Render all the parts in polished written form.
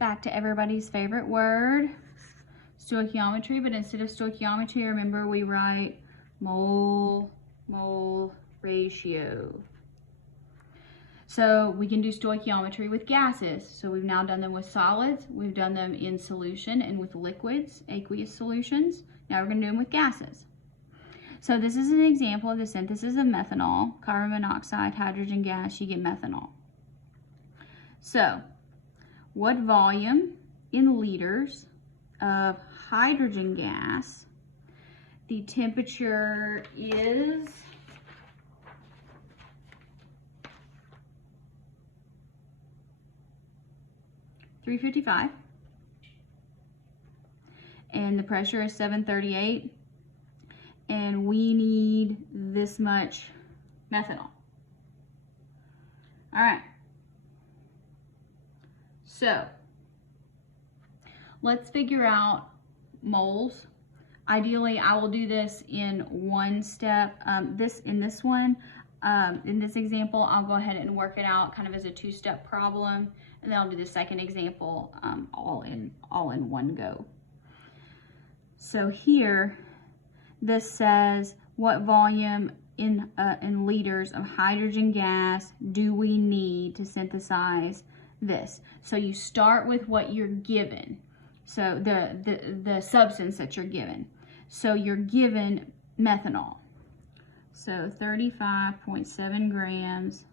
back to everybody's favorite word, stoichiometry, but instead of stoichiometry, remember we write mole ratio. So we can do stoichiometry with gases. So we've now done them with solids, we've done them in solution and with liquids, aqueous solutions. Now we're going to do them with gases. So this is an example of the synthesis of methanol, carbon monoxide, hydrogen gas, you get methanol. So what volume in liters of hydrogen gas, the temperature is 355 and the pressure is 738 and we need this much methanol. All right, so let's figure out moles. Ideally, I will do this in one step. In this example, I'll go ahead and work it out kind of as a two-step problem, and then I'll do the second example all in one go. So here, this says what volume in liters of hydrogen gas do we need to synthesize this? So you start with what you're given. So the substance that you're given. So you're given methanol. So 35.7 grams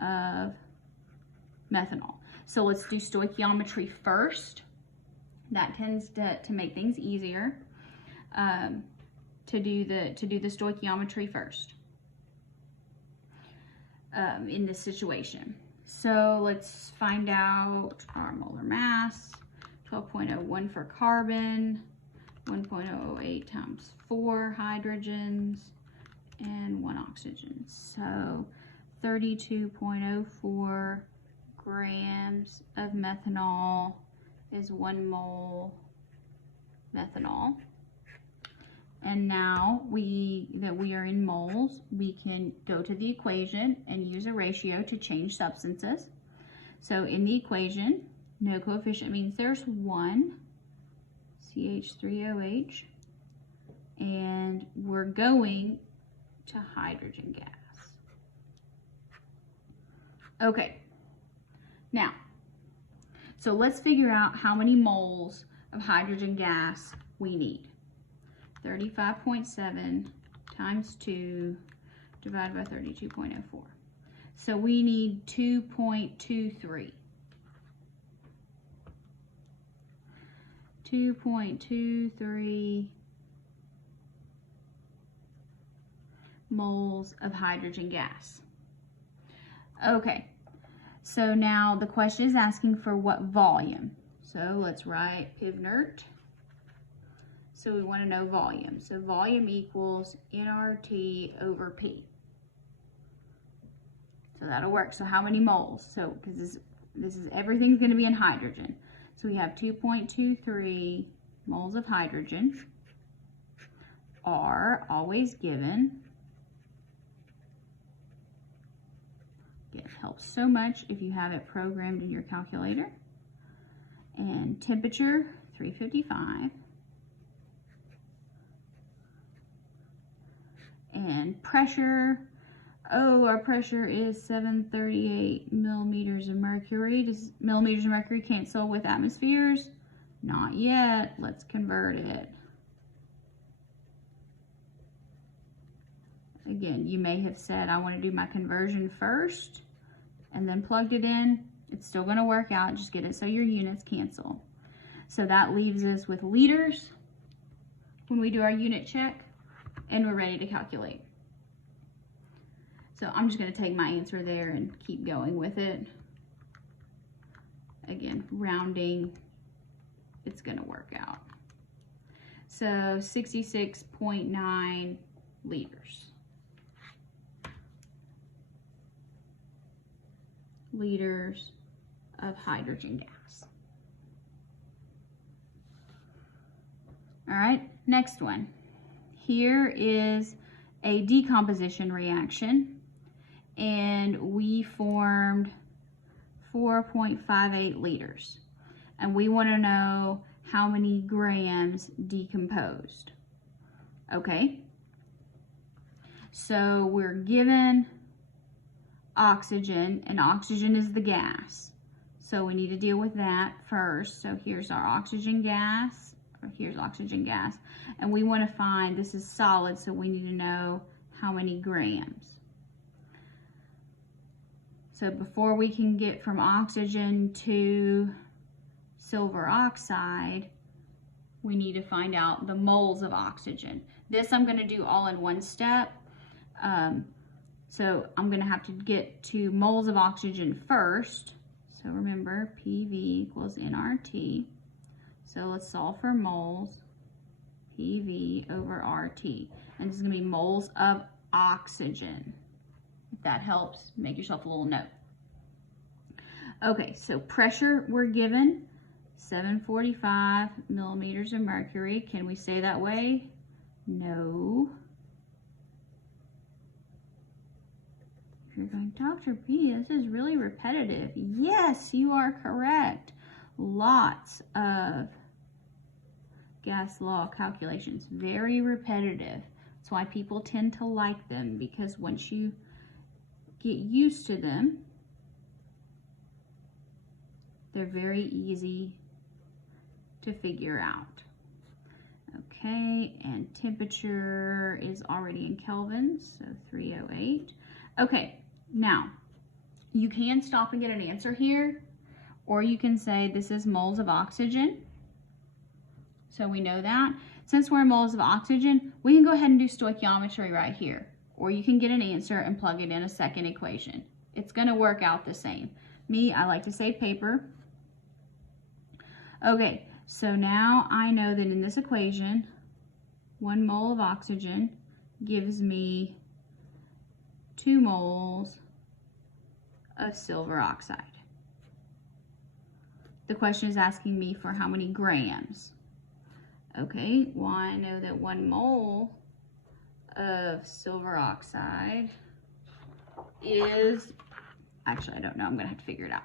of methanol. So let's do stoichiometry first. That tends to make things easier. To do the stoichiometry first in this situation. So let's find out our molar mass. 12.01 for carbon, 1.008 times 4 hydrogens, and 1 oxygen. So 32.04 grams of methanol is 1 mole methanol. And now that we are in moles, we can go to the equation and use a ratio to change substances. So in the equation, no coefficient means there's 1, CH3OH, and we're going to hydrogen gas. Okay, now, so let's figure out how many moles of hydrogen gas we need. 35.7 times 2 divided by 32.04. So we need 2.23. 2.23 moles of hydrogen gas. Okay, so now the question is asking for what volume. So let's write PivNert. So we want to know volume. So volume equals nRT over P. So that'll work. So how many moles? So because this is everything's going to be in hydrogen. So we have 2.23 moles of hydrogen are always given. It helps so much if you have it programmed in your calculator. And temperature, 355. And pressure, our pressure is 738 millimeters of mercury. Does millimeters of mercury cancel with atmospheres? Not yet. Let's convert it. Again, you may have said, I want to do my conversion first and then plugged it in. It's still going to work out. Just get it so your units cancel. So that leaves us with liters when we do our unit check, and we're ready to calculate. So I'm just going to take my answer there and keep going with it. Again, rounding, it's going to work out. So 66.9 liters. Liters of hydrogen gas. All right, next one. Here is a decomposition reaction, and we formed 4.58 liters. and we want to know how many grams decomposed. Okay, so we're given oxygen, and oxygen is the gas. So we need to deal with that first. So here's our oxygen gas, or here's oxygen gas, and we want to find, this is solid, so we need to know how many grams. So before we can get from oxygen to silver oxide, we need to find out the moles of oxygen. This I'm going to do all in one step. So I'm going to have to get to moles of oxygen first. So remember, PV equals nRT. So let's solve for moles, PV over RT. And this is going to be moles of oxygen. If that helps, make yourself a little note. Okay, so pressure we're given 745 millimeters of mercury. Can we say that way? No. If you're going, Dr. B, this is really repetitive. Yes, you are correct. Lots of gas law calculations, very repetitive. That's why people tend to like them, because once you get used to them, they're very easy to figure out. Okay, and temperature is already in kelvins, so 308. Okay, now you can stop and get an answer here, or you can say this is moles of oxygen. So we know that. Since we're in moles of oxygen, we can go ahead and do stoichiometry right here, or you can get an answer and plug it in a second equation. It's going to work out the same. Me, I like to save paper. Okay, so now I know that in this equation, 1 mole of oxygen gives me 2 moles of silver oxide. The question is asking me for how many grams. Okay, well, I know that 1 mole of silver oxide is, actually I don't know, I'm gonna have to figure it out.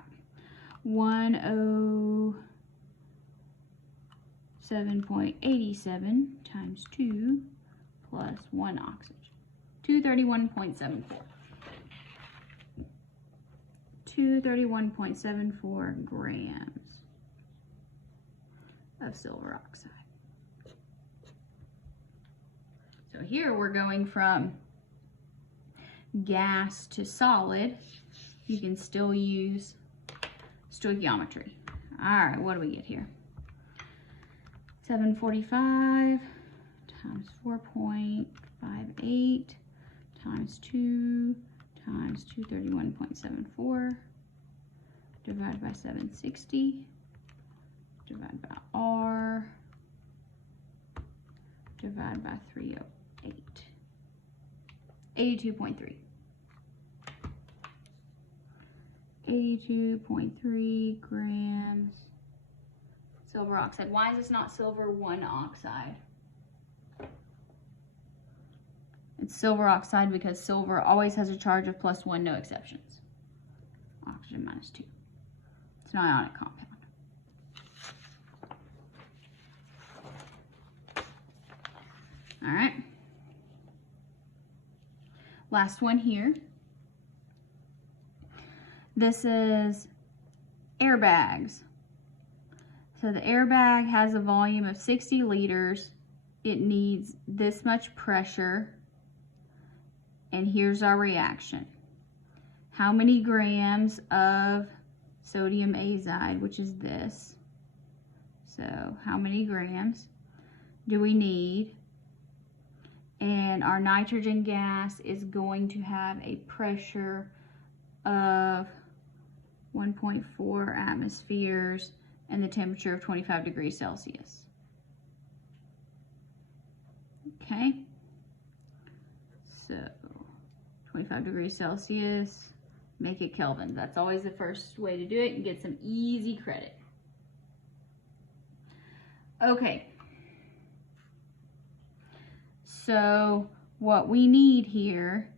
107.87 times 2 plus 1 oxygen. 231.74. 231.74 grams of silver oxide. So here we're going from gas to solid. You can still use stoichiometry. All right, what do we get here? 745 times 4.58 times 2 times 231.74 divided by 760 divided by R divided by 308. 82.3. 82.3 grams silver oxide. Why is this not silver 1 oxide? It's silver oxide because silver always has a charge of +1, no exceptions. Oxygen -2. It's an ionic compound. All right. Last one here. This is airbags. So the airbag has a volume of 60 liters. It needs this much pressure. And here's our reaction. How many grams of sodium azide, which is this? So how many grams do we need? And our nitrogen gas is going to have a pressure of 1.4 atmospheres and the temperature of 25 degrees Celsius. Okay, so 25 degrees Celsius, make it Kelvin. That's always the first way to do it and get some easy credit. Okay, so what we need here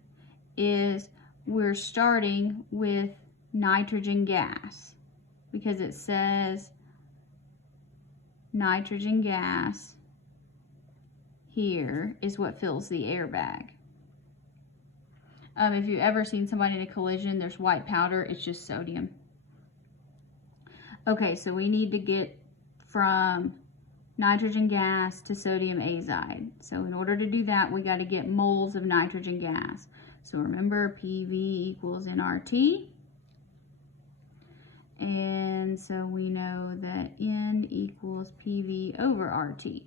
is we're starting with nitrogen gas because it says nitrogen gas here is what fills the airbag. If you've ever seen somebody in a collision, there's white powder, it's just sodium. Okay, so we need to get from nitrogen gas to sodium azide. So in order to do that, we got to get moles of nitrogen gas. So remember, PV equals nRT. And so we know that N equals PV over RT.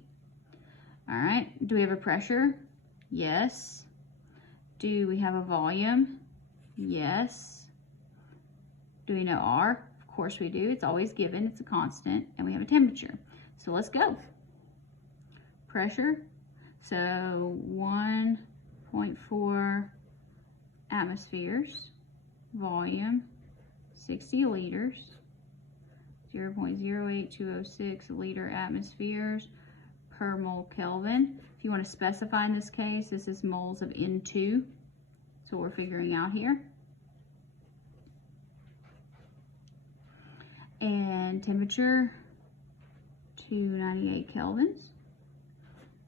All right, do we have a pressure? Yes. Do we have a volume? Yes. Do we know R? Of course we do. It's always given. It's a constant. And we have a temperature. So let's go. Pressure. So 1.4 atmospheres. Volume 60 liters. 0.08206 liter atmospheres per mole Kelvin. If you want to specify in this case, this is moles of N2. So we're figuring out here. And temperature, 298 kelvins.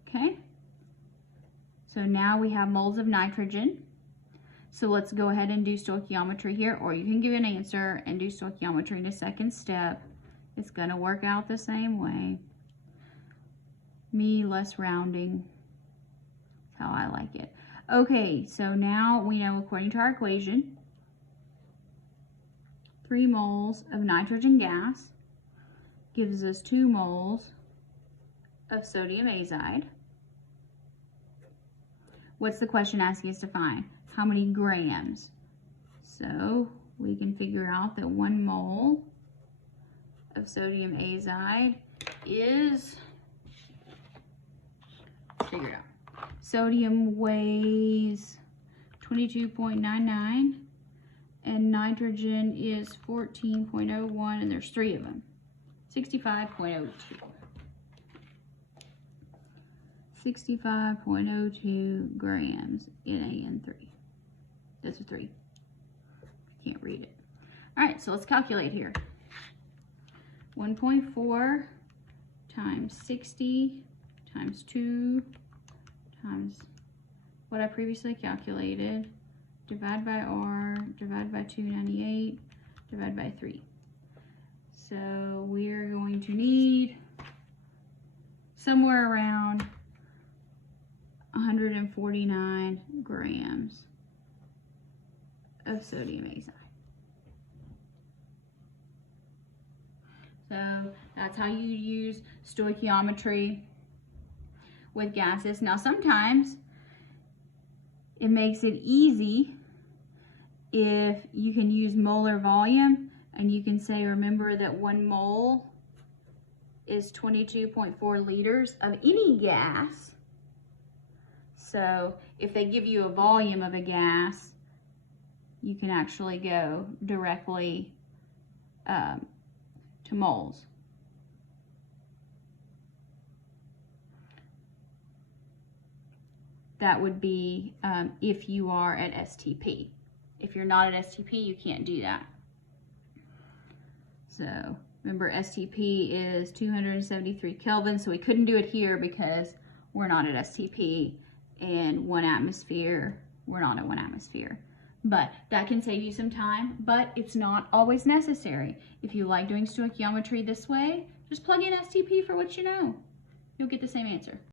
Okay. So now we have moles of nitrogen. So let's go ahead and do stoichiometry here, or you can give an answer and do stoichiometry in a second step. It's going to work out the same way. Me, less rounding. That's how I like it. Okay, so now we know, according to our equation, 3 moles of nitrogen gas gives us 2 moles of sodium azide. What's the question asking us to find? How many grams? So we can figure out that 1 mole of sodium azide is, figure it out. Sodium weighs 22.99 and nitrogen is 14.01, and there's 3 of them. 65.02. 65.02 grams NaN3. That's a 3. Can't read it. All right, so let's calculate here. 1.4 times 60 times 2 times what I previously calculated, divide by R, divide by 298, divide by 3. So we're going to need somewhere around 149 grams of sodium azide. So that's how you use stoichiometry with gases. Now sometimes it makes it easy if you can use molar volume, and you can say, remember that 1 mole is 22.4 liters of any gas. So if they give you a volume of a gas, you can actually go directly to moles. That would be if you are at STP. If you're not at STP, you can't do that. So remember, STP is 273 Kelvin, so we couldn't do it here because we're not at STP, and 1 atmosphere, we're not at 1 atmosphere. But that can save you some time, but it's not always necessary. If you like doing stoichiometry this way, just plug in STP for what you know. You'll get the same answer.